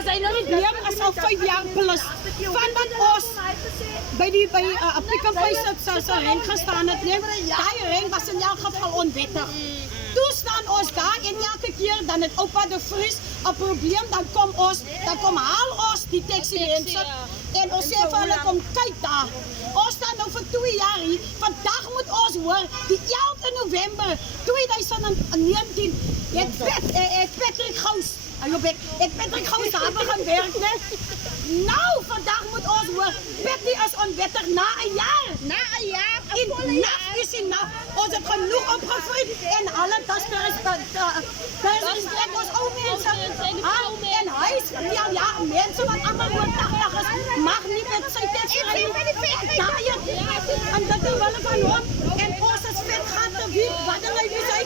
as hy nou nie neem as al 5 jaar plus vandat ons by Pick n Pay se ring gestaan het, nee, daai ring was in elk geval onwettig. Toe staan ons daar en elke keer dan het oupa de Vries 'n probleem, dan kom haal ons die taxi mense en ons sê vir hulle kom kyk daar. Ons staan nou vir 2 jaar hier. Vandag moet ons hoor, die 11de November 2019 het Patrick Gous, Patrick Gous daar begin werk, né? Nou, vandag moet ons hoor, Patty is onwettig na 'n jaar. Na 'n jaar, 'n En volle nou jaar. is hy nou, ons het genoeg opgevoed en alle disrespect ons ou mense. En hy is, ja, mense wat allemaal oor 80 is, mag nie met sy taxi ry nie. En dit is wel van hom, en ons is vet gaten, wie, wat hy wie sy,